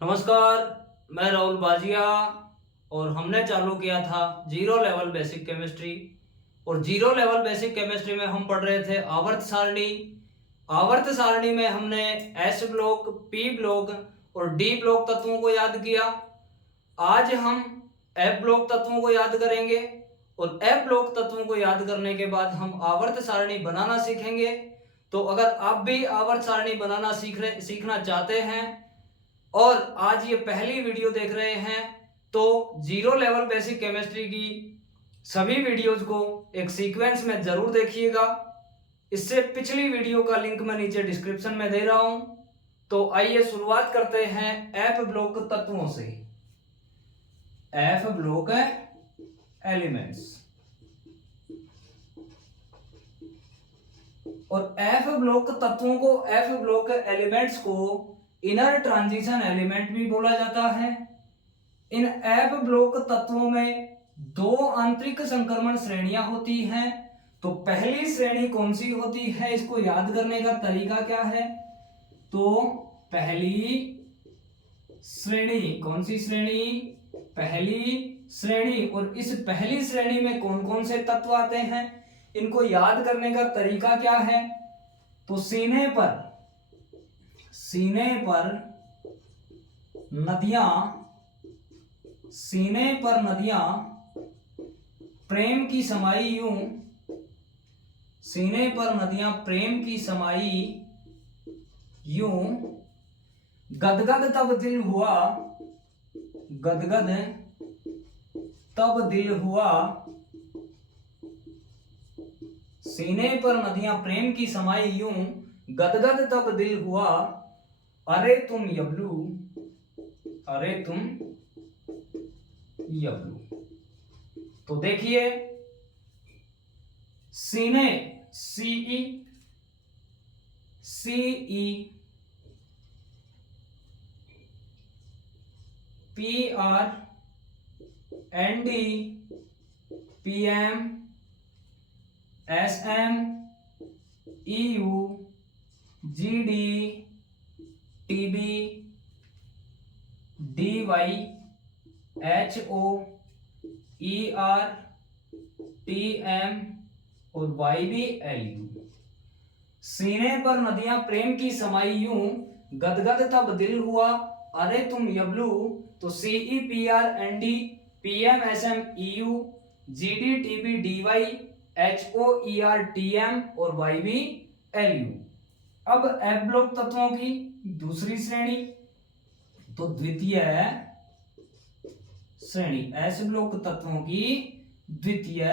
नमस्कार। मैं राहुल बाजिया और हमने चालू किया था जीरो लेवल बेसिक केमिस्ट्री। और जीरो लेवल बेसिक केमिस्ट्री में हम पढ़ रहे थे आवर्त सारणी। आवर्त सारणी में हमने एस ब्लॉक, पी ब्लॉक और डी ब्लॉक तत्वों को याद किया। आज हम एफ ब्लॉक तत्वों को याद करेंगे और एफ ब्लॉक तत्वों को याद करने के बाद हम आवर्त सारणी बनाना सीखेंगे। तो अगर आप भी आवर्त सारणी बनाना सीखना चाहते हैं और आज ये पहली वीडियो देख रहे हैं तो जीरो लेवल बेसिक केमिस्ट्री की सभी वीडियोज को एक सीक्वेंस में जरूर देखिएगा। इससे पिछली वीडियो का लिंक मैं नीचे डिस्क्रिप्शन में दे रहा हूं। तो आइए शुरुआत करते हैं एफ ब्लॉक तत्वों से। F block elements. और एफ ब्लॉक तत्वों को, एफ ब्लॉक एलिमेंट्स को इनर ट्रांजिशन एलिमेंट भी बोला जाता है। इन एफ ब्लॉक तत्वों में दो आंतरिक संक्रमण श्रेणियां होती हैं। तो पहली श्रेणी कौन सी होती है, इसको याद करने का तरीका क्या है? तो पहली श्रेणी, कौन सी श्रेणी? पहली श्रेणी। और इस पहली श्रेणी में कौन कौन से तत्व आते हैं, इनको याद करने का तरीका क्या है? तो सीने पर नदियां प्रेम की समाई यूं, सीने पर नदियां प्रेम की समाई यूं, गदगद तब दिल हुआ, गदगद तब दिल हुआ। सीने पर नदियां प्रेम की समाई यूं, गदगद तब दिल हुआ। अरे तुम यबलू, अरे तुम यबलू। तो देखिए, सीने, C E, C E, P R, N D, P M, S M, E U, G D, T B, D Y, H O, E R, T M और वाई बी एल यू। सीने पर नदियां प्रेम की समाई यूं, गदगद तब दिल हुआ, अरे तुम यबलू। तो C E P R N D, P M S M, E U, G D, T B, D Y, H O, E R, T M और वाई बी एल यू। अब एफ ब्लॉक तत्वों की दूसरी श्रेणी, तो द्वितीय श्रेणी, एस ब्लॉक तत्वों की द्वितीय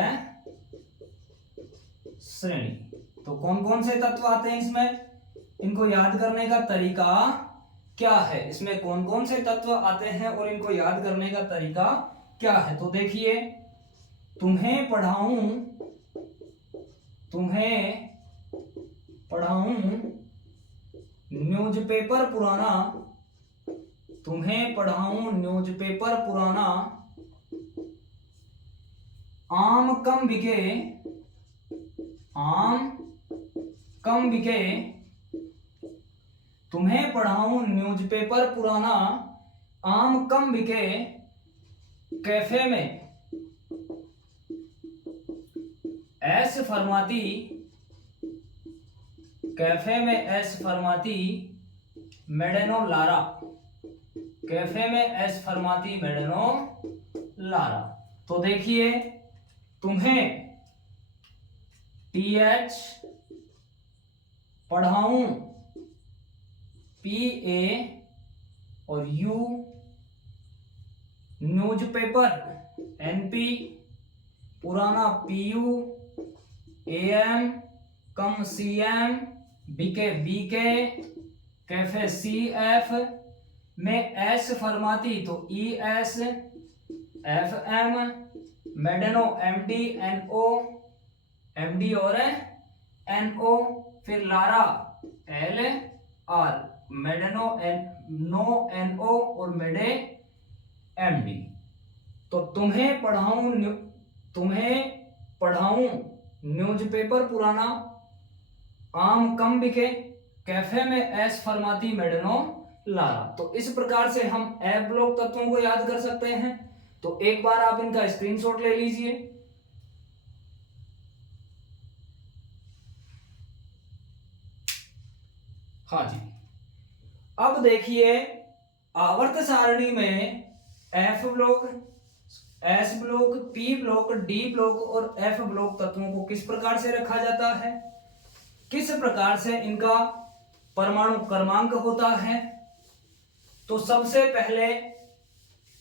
श्रेणी। तो कौन कौन से तत्व आते हैं इसमें, इनको याद करने का तरीका क्या है? इसमें कौन कौन से तत्व आते हैं और इनको याद करने का तरीका क्या है? तो देखिए, तुम्हें पढ़ाऊं न्यूज़पेपर पुराना, तुम्हें पढ़ाऊं न्यूज़पेपर पुराना। आम कम बिके, आम कम बिके। तुम्हें पढ़ाऊं न्यूज़पेपर पुराना, आम कम बिके। कैफे में ऐश फरमाती, कैफे में ऐश फरमाती मेडेनो लारा, कैफे में ऐश फरमाती मेडेनो लारा। तो देखिए, तुम्हें टी एच, पढ़ाऊं पी ए और यू, न्यूज़पेपर एन पी, पुराना P U, A M come C M, BK BK, cafe C F, में एस फरमाती तो ई एस, एफ एम, मेडेनो M D N O, M D और N O, फिर Lara L R, मेडेनो N, no N O और मेडे M D. तो तुम्हें पढ़ाऊं न्यूज़पेपर पुराना, आम कम बिके, कैफे में ऐश फरमाती मेडनो लारा। तो इस प्रकार से हम एफ ब्लॉक तत्वों को याद कर सकते हैं। तो एक बार आप इनका स्क्रीनशॉट ले लीजिए। हाँ जी, अब देखिए आवर्त सारणी में F block, S block, P block, D block और एफ ब्लॉक तत्वों को किस प्रकार से रखा जाता है, किस प्रकार से इनका परमाणु क्रमांक होता है। तो सबसे पहले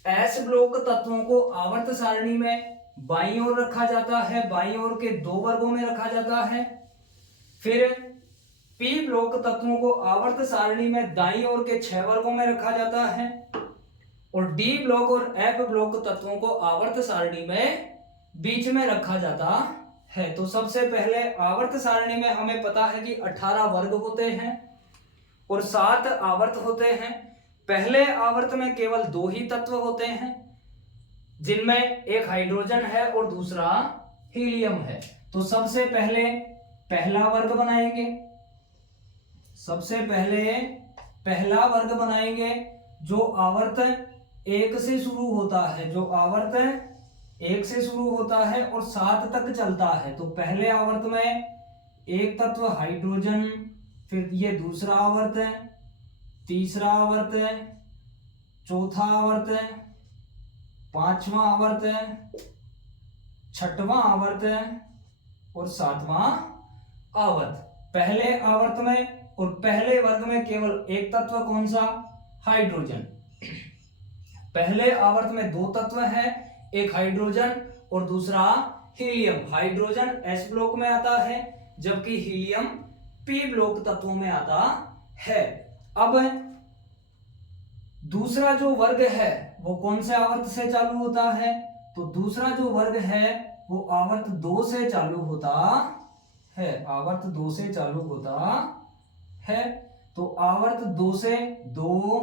एस ब्लॉक तत्वों को आवर्त सारणी में बाईं ओर रखा जाता है, बाईं ओर के 2 वर्गों में रखा जाता है। फिर पी ब्लॉक तत्वों को आवर्त सारणी में दाईं ओर के 6 वर्गों में रखा जाता है। और डी ब्लॉक और एफ ब्लॉक तत्वों को आवर्त सारणी में बीच में रखा जाता है। तो सबसे पहले आवर्त सारणी में हमें पता है कि 18 वर्ग होते हैं और 7 आवर्त होते हैं। पहले आवर्त में केवल 2 ही तत्व होते हैं, जिनमें एक हाइड्रोजन है और दूसरा हीलियम है। तो सबसे पहले पहला वर्ग बनाएंगे, सबसे पहले पहला वर्ग बनाएंगे जो आवर्त 1 से शुरू होता है, जो आवर्त 1 से शुरू होता है और 7 तक चलता है। तो पहले आवर्त में एक तत्व हाइड्रोजन, फिर ये दूसरा आवर्त है, तीसरा आवर्त है, चौथा आवर्त है, पांचवा आवर्त है, छठवां आवर्त है और 7वां आवर्त। पहले आवर्त में और पहले वर्ग में केवल एक तत्व, कौन सा, हाइड्रोजन। पहले आवर्त में 2 तत्व हैं, एक हाइड्रोजन और दूसरा हीलियम। हाइड्रोजन एस ब्लॉक में आता है जबकि हीलियम पी ब्लॉक तत्वों में आता है। अब दूसरा जो वर्ग है वो कौन से आवर्त से चालू होता है, तो दूसरा जो वर्ग है वो आवर्त 2 से चालू होता है, आवर्त 2 से चालू होता है। तो आवर्त 2 से 2,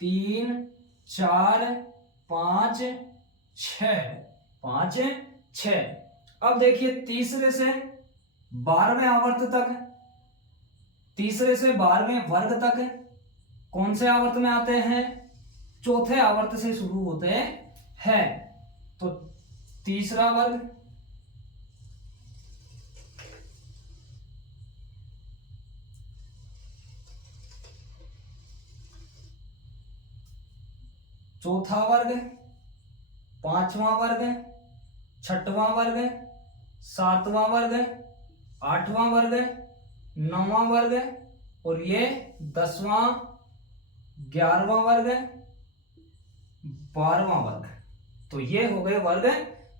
3, 4, 5, 6। अब देखिए तीसरे से 12वें आवर्त तक, तीसरे से 12वें वर्ग तक कौन से आवर्त में आते हैं, चौथे आवर्त से शुरू होते हैं। तो तीसरा वर्ग, चौथा वर्ग, पांचवा वर्ग, छठवां वर्ग, 7वां वर्ग, 8वां वर्ग, 9वां वर्ग और ये 10वां, 11वां वर्ग, 12वां वर्ग। तो ये हो गए वर्ग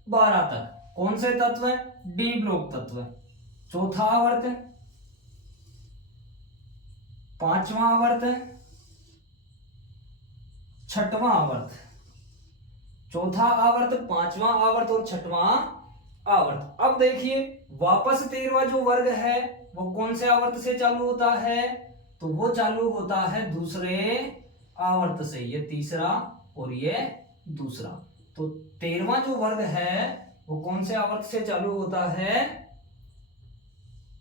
12 तक। कौन से तत्व, डी ब्लॉक तत्व। चौथा आवर्त, पांचवा आवर्त, छठवां आवर्त, चौथा आवर्त, पांचवा आवर्त और छठवां आवर्त। अब देखिए वापस 13वां जो वर्ग है वो कौन से आवर्त से चालू होता है, तो वो चालू होता है दूसरे आवर्त से। ये तीसरा और ये दूसरा। तो 13वां जो वर्ग है वो कौन से आवर्त से चालू होता है,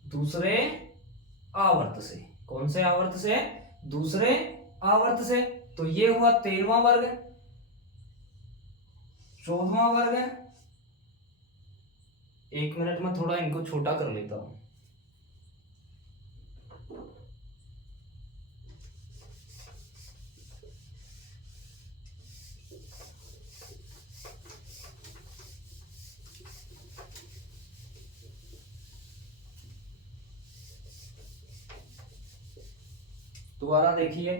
दूसरे आवर्त से। कौन से आवर्त से, दूसरे आवर्त से। तो ये हुआ 13वां वर्ग। 14वां वर्ग, 1 मिनट में थोड़ा इनको छोटा कर लेता हूं। दोबारा देखिए,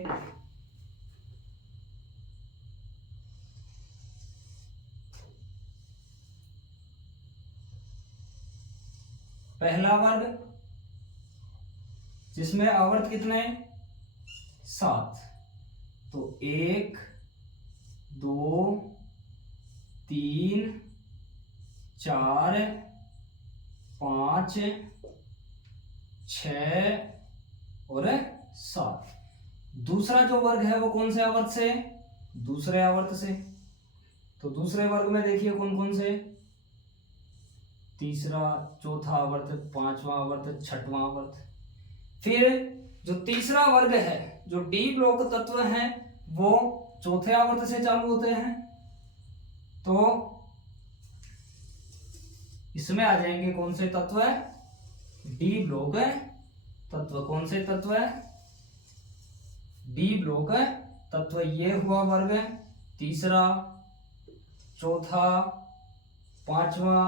पहला वर्ग जिसमें आवर्त कितने, 7। तो 1, 2, 3, 4, 5, 6 और 7। दूसरा जो वर्ग है वो कौन से आवर्त से, दूसरे आवर्त से। तो दूसरे वर्ग में देखिए कौन कौन से, तीसरा, चौथा आवर्त, पांचवा आवर्त, छठवां आवर्त। फिर जो तीसरा वर्ग है, जो डी ब्लॉक तत्व हैं वो चौथे आवर्त से चालू होते हैं। तो इसमें आ जाएंगे कौन से तत्व है, डी ब्लॉक है तत्व। कौन से तत्व है, डी ब्लॉक है तत्व। ये हुआ वर्ग तीसरा, चौथा, पांचवा,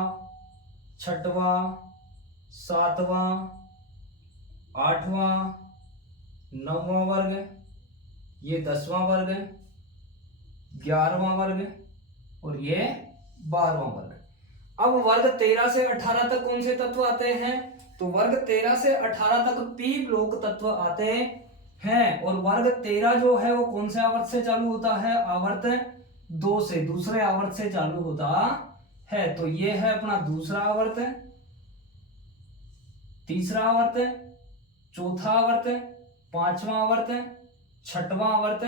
छठवां, सातवां, आठवां, नौवां वर्ग, ये 10वां वर्ग, 11वां वर्ग और ये 12वां वर्ग। अब वर्ग 13 से 18 तक कौन से तत्व आते हैं, तो वर्ग 13 से 18 तक पी ब्लॉक तत्व आते हैं। और वर्ग 13 जो है वो कौन से आवर्त से चालू होता है, आवर्त 2 से, दूसरे आवर्त से चालू होता है। तो ये है अपना दूसरा आवर्त, तीसरा आवर्त, चौथा आवर्त, पांचवा आवर्त, छठवां आवर्त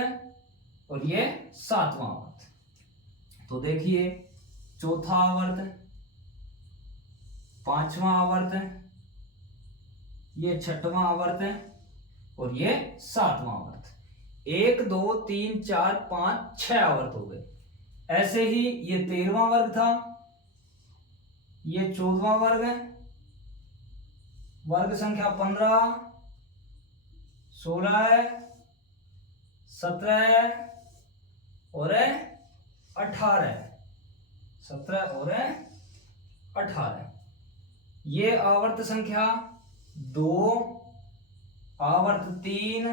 और ये 7वां आवर्त। तो देखिए चौथा आवर्त, पांचवा आवर्त, ये छठवां आवर्त और ये 7वां आवर्त। 1 2 3 4 5 6 आवर्त हो गए। ऐसे ही ये 13वां वर्ग था, ये 14वां वर्ग है, वर्ग संख्या 15, 16, 17 और 18, 17 और 18। ये आवर्त संख्या 2, आवर्त 3,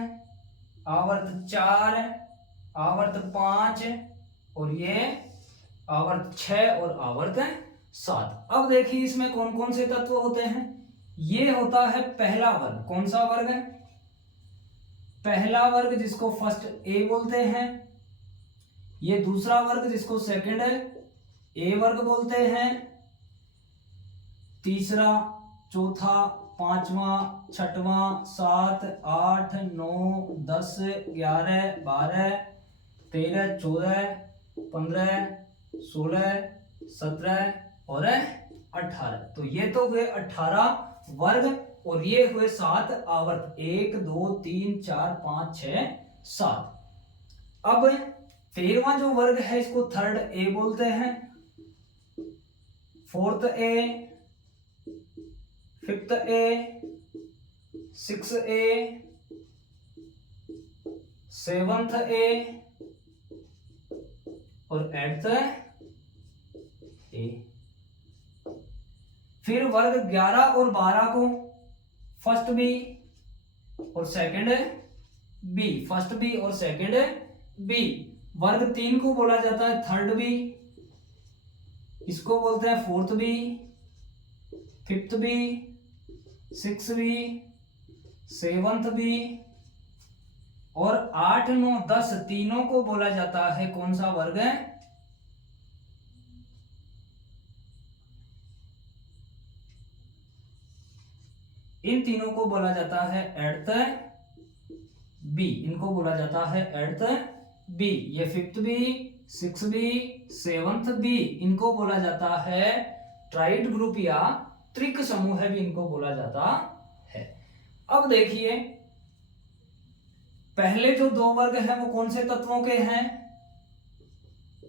आवर्त 4, आवर्त 5 और ये आवर्त 6 और आवर्त 7। अब देखिए इसमें कौन कौन से तत्व होते हैं। ये होता है पहला वर्ग। कौन सा वर्ग है, पहला वर्ग जिसको फर्स्ट ए बोलते हैं। ये दूसरा वर्ग जिसको सेकंड ए वर्ग बोलते हैं। तीसरा, चौथा, पांचवा, छठवां, 7, 8, 9, 10, 11, 12, 13, 14, 15, 16, 17 और 18। तो ये तो हुए 18 वर्ग और ये हुए 7 आवर्त। 1 2 3 4 5 6 7। अब 13वां जो वर्ग है इसको थर्ड ए बोलते हैं, फोर्थ ए, फिफ्थ ए, सिक्स ए, सेवंथ ए और एट्थ ए। फिर वर्ग 11 और 12 को फर्स्ट बी और सेकंड बी, फर्स्ट बी और सेकंड बी। वर्ग 3 को बोला जाता है थर्ड बी, इसको बोलते हैं fourth B, fifth B, six B, seventh B और 8 9 10 तीनों को बोला जाता है कौन सा वर्ग है, इन तीनों को बोला जाता है एट्थ बी। इनको बोला जाता है एट्थ बी। ये fifth B, six B, seventh B, इनको बोला जाता है ट्राइड ग्रुप या त्रिक समूह भी इनको बोला जाता है। अब देखिए पहले जो 2 वर्ग हैं वो कौन से तत्वों के हैं,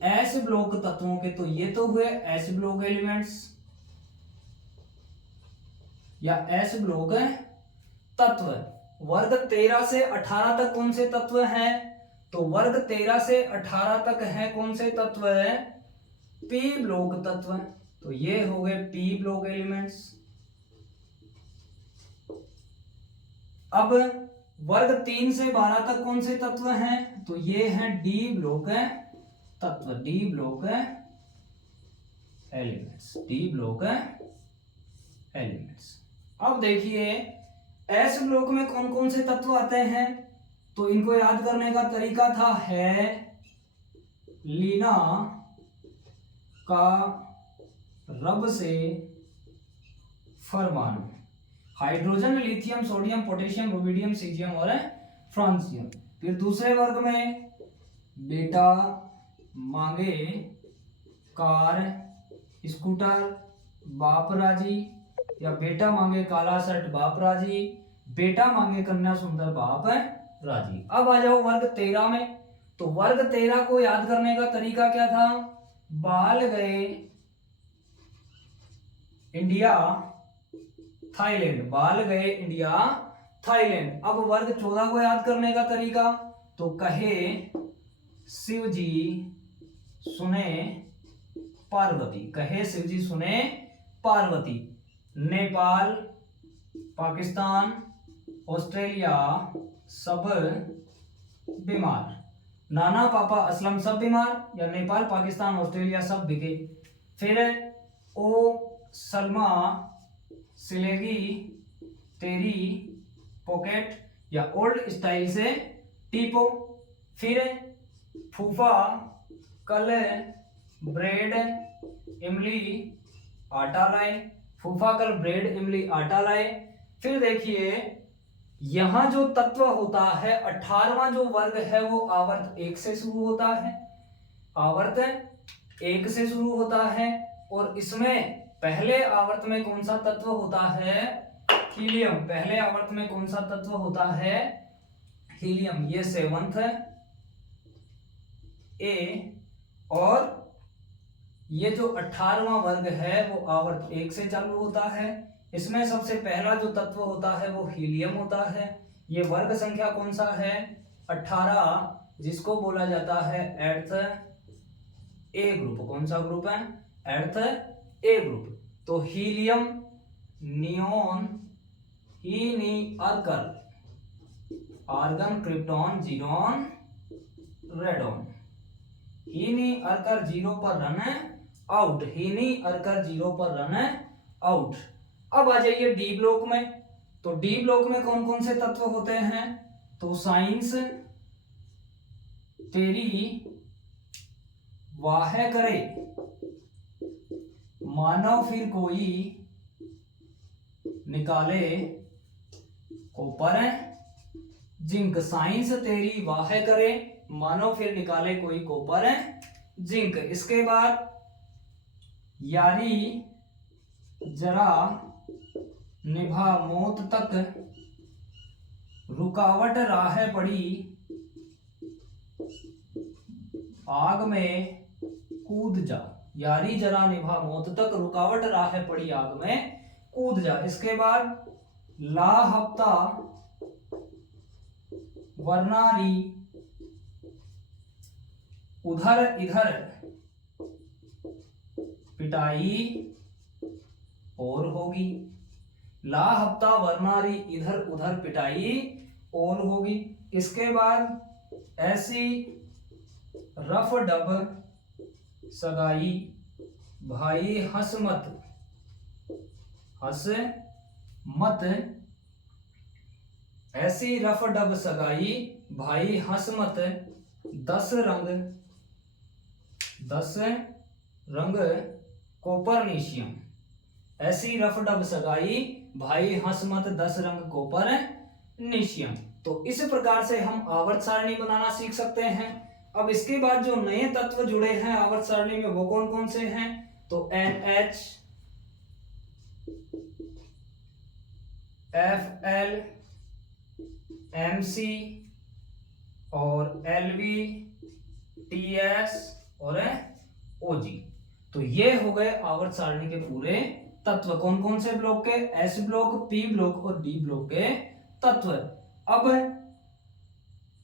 एस ब्लॉक तत्वों के। तो ये तो हुए एस ब्लॉक एलिमेंट्स या एस ब्लॉक तत्व। वर्ग 13 से 18 तक कौन से तत्व हैं, तो वर्ग 13 से 18 तक है कौन से तत्व है, पी ब्लॉक तत्व। तो ये हो गए पी ब्लॉक एलिमेंट्स। अब वर्ग 3 से 12 तक कौन से तत्व हैं, तो ये हैं डी ब्लॉक तत्व, D block elements, D block elements. अब देखिए एस ब्लॉक में कौन कौन से तत्व आते हैं, तो इनको याद करने का तरीका था है लीना का रब से परमाणु, hydrogen, lithium, sodium, potassium, rubidium, caesium और फ्रांसियम। फिर दूसरे वर्ग में बेटा मांगे कार स्कूटर बाप राजी, या बेटा मांगे काला शर्ट बाप राजी, बेटा मांगे कन्या सुंदर बाप राजीव। अब आ जाओ वर्ग 13 में। तो वर्ग 13 को याद करने का तरीका क्या था? बाल गए इंडिया थाईलैंड, बाल गए इंडिया थाईलैंड। अब वर्ग 14 को याद करने का तरीका, तो कहे शिव जी सुने पार्वती, कहे शिव जी सुने पार्वती। नेपाल, पाकिस्तान, ऑस्ट्रेलिया सब बीमार। नाना पापा असलम सब बीमार, या नेपाल पाकिस्तान ऑस्ट्रेलिया सब बिके। फिर ओ सलमा सिलेगी तेरी पॉकेट, या ओल्ड स्टाइल से टीपो। फिर फूफा कल ब्रेड इमली आटा लाए, फूफा कल ब्रेड इमली आटा लाए। फिर देखिए यहां जो तत्व होता है 18वां जो वर्ग है वो आवर्त 1 से शुरू होता है, आवर्त 1 से शुरू होता है। और इसमें पहले आवर्त में कौन सा तत्व होता है? हीलियम। पहले आवर्त में कौन सा तत्व होता है? हीलियम। ये 7th ए। और ये जो 18वां वर्ग है वो आवर्त 1 से चालू होता है। इसमें सबसे पहला जो तत्व होता है वो हीलियम होता है। ये वर्ग संख्या कौन सा है? 18, जिसको बोला जाता है एर्थ ए ग्रुप। कौन सा ग्रुप है? Eighth A group. तो हीलियम, नियोन, हीनी, अर्कल, आर्गन, क्रिप्टॉन, जीरोन, रेडॉन। हीनी अर्कर 0 पर रन आउट, हीनी अर्कर 0 पर रन आउट। अब आ जाइए डी ब्लॉक में। तो डी ब्लॉक में कौन कौन से तत्व होते हैं? तो साइंस तेरी वाह करे, मानव फिर कोई निकाले कॉपर जिंक। साइंस तेरी वाह करे, मानो फिर निकाले कोई कॉपर जिंक। इसके बाद यारी जरा निभा मौत तक, रुकावट राह पड़ी आग में कूद जा। यारी जरा निभा मौत तक, रुकावट राह पड़ी आग में कूद जा। इसके बाद ला हफ्ता वर्नारी उधर इधर पिटाई और होगी। ला हफ्ता वर्नारी इधर उधर पिटाई और होगी। इसके बाद ऐसी रफ डब सगाई भाई हंस मत, हंस मत। ऐसी रफ डब सगाई भाई हंस मत, 10 रंग कोपरनीशियम। ऐसी रफ डब सगाई भाई हंस मत, 10 रंग कोपरनीशियम। तो इस प्रकार से हम आवर्त सारणी बनाना सीख सकते हैं। अब इसके बाद जो नए तत्व जुड़े हैं आवर्त सारणी में वो कौन कौन से हैं? तो NH, FL, MC और LV, TS और OG। तो ये हो गए आवर्त सारणी के पूरे तत्व। कौन कौन से ब्लॉक के? S ब्लॉक, P ब्लॉक और D ब्लॉक के तत्व। अब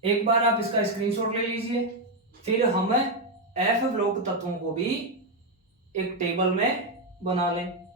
एक बार आप इसका स्क्रीनशॉट ले लीजिए, फिर हम F ब्लॉक तत्वों को भी एक टेबल में बना लें।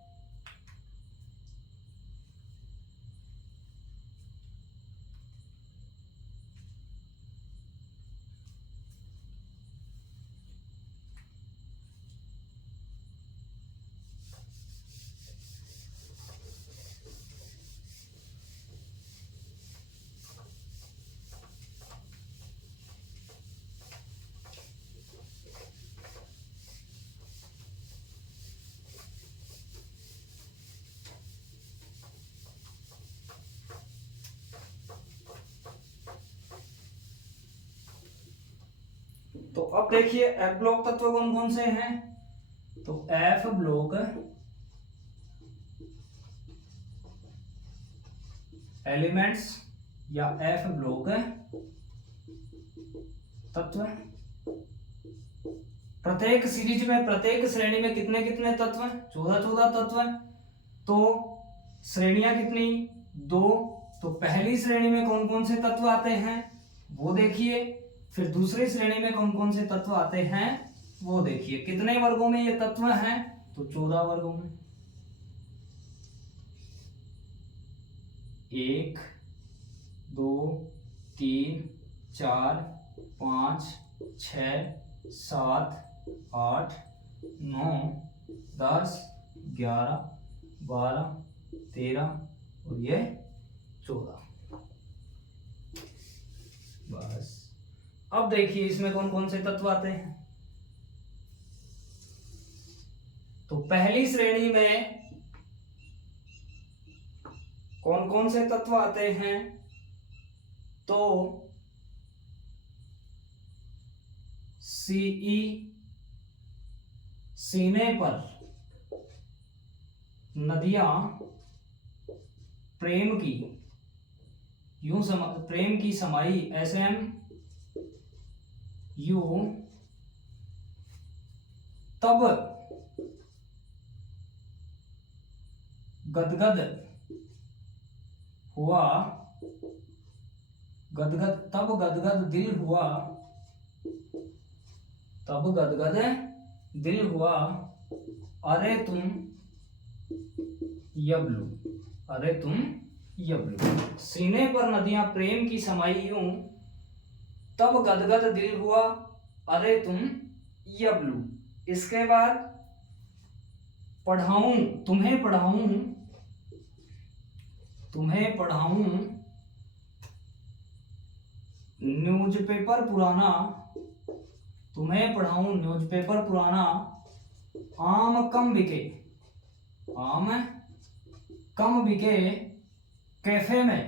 तो अब देखिए एफ ब्लॉक तत्व कौन कौन से हैं? तो एफ ब्लॉक एलिमेंट्स या एफ ब्लॉक तत्व। प्रत्येक सीरीज में, प्रत्येक श्रेणी में कितने कितने तत्व हैं? 14 तत्व हैं। तो श्रेणियां कितनी? 2। तो पहली श्रेणी में कौन कौन से तत्व आते हैं वो देखिए, फिर दूसरी श्रेणी में कौन कौन से तत्व आते हैं वो देखिए। कितने वर्गों में ये तत्व हैं? तो 14 वर्गों में। 1 2 3 4 5 6 7 8 9 10 11 12 13 और ये 14। बस अब देखिए इसमें कौन कौन से तत्व आते हैं। तो पहली श्रेणी में कौन कौन से तत्व आते हैं? तो सीई, सीने पर नदियां प्रेम की, प्रेम की समाई, SM यू, तब गदगद हुआ, गदगद, तब गदगद दिल हुआ, तब गदगद दिल हुआ, अरे तुम यबलू, अरे तुम यबलू। सीने पर नदियां प्रेम की समाई यूं, तब गदगद दिल हुआ, अरे तुम यबलू। इसके बाद पढ़ाऊं, तुम्हें पढ़ाऊं, तुम्हें पढ़ाऊं न्यूज़पेपर पुराना, तुम्हें पढ़ाऊं न्यूज़पेपर पुराना, आम कम बिके, आम कम बिके कैफे में,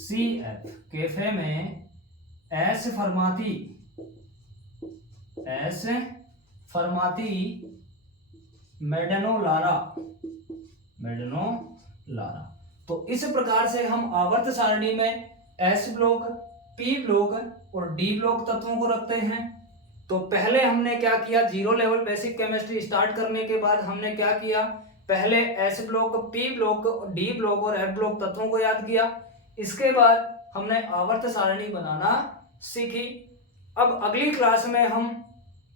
CF कैफे में, ऐसे फरमाती, ऐसे फरमाती मेडनो लारा, मेडनो लारा। तो इस प्रकार से हम आवर्त सारणी में S ब्लॉक, P ब्लॉक और D ब्लॉक तत्वों को रखते हैं। तो पहले हमने क्या किया, 0 लेवल बेसिक केमिस्ट्री स्टार्ट करने के बाद हमने क्या किया, पहले S block, P block, D block और F ब्लॉक तत्वों को याद किया। इसके बाद हमने आवर्त सारणी बनाना सीखी। अब अगली क्लास में हम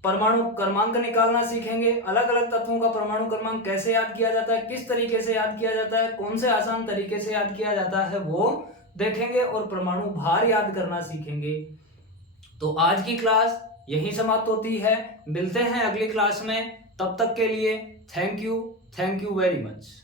परमाणु क्रमांक निकालना सीखेंगे। अलग अलग तत्वों का परमाणु क्रमांक कैसे याद किया जाता है, किस तरीके से याद किया जाता है, कौन से आसान तरीके से याद किया जाता है वो देखेंगे और परमाणु भार याद करना सीखेंगे। तो आज की क्लास यहीं समाप्त होती है। मिलते हैं अगली क्लास में, तब तक के लिए थैंक यू वेरी मच।